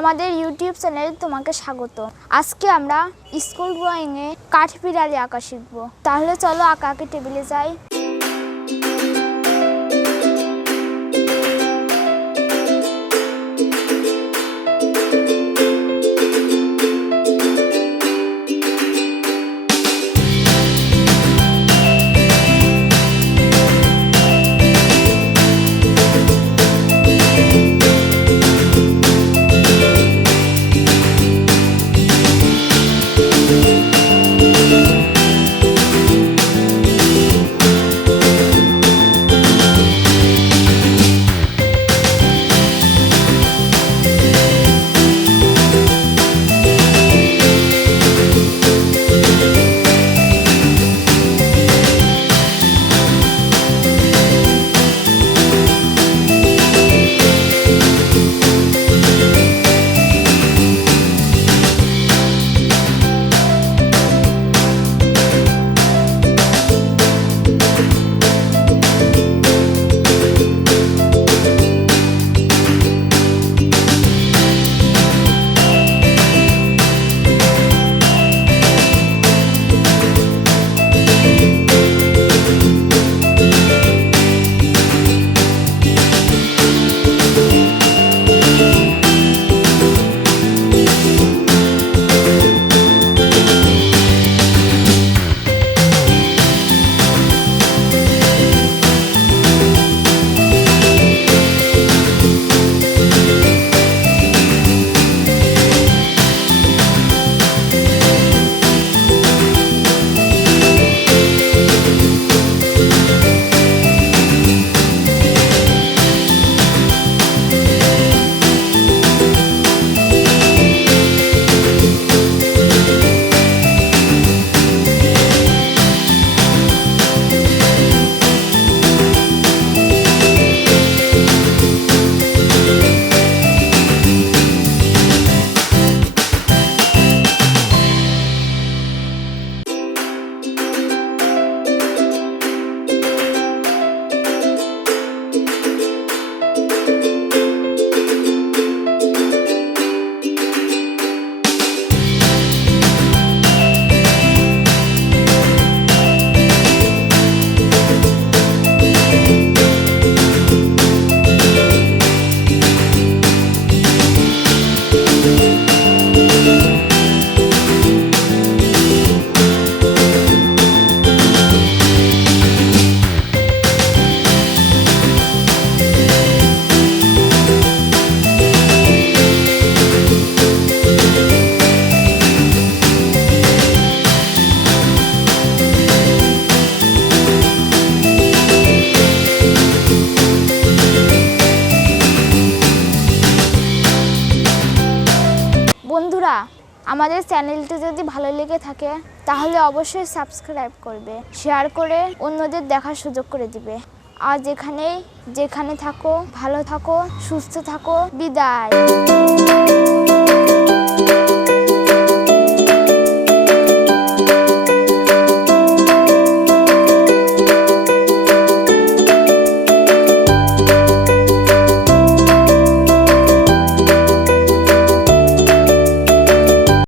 আমাদের ইউটিউব চ্যানেলে তোমাকে স্বাগত। আজকে আমরা স্কুল ড্রয়িংয়ে কাঠবিড়ালি আঁকা শিখব। তাহলে চলো আঁকা আঁকি টেবিলে যাই। বন্ধুরা, আমাদের চ্যানেলটি যদি ভালো লেগে থাকে তাহলে অবশ্যই সাবস্ক্রাইব করবে, শেয়ার করে অন্যদের দেখার সুযোগ করে দিবে। আর যেখানে থাকো ভালো থাকো, সুস্থ থাকো। বিদায়।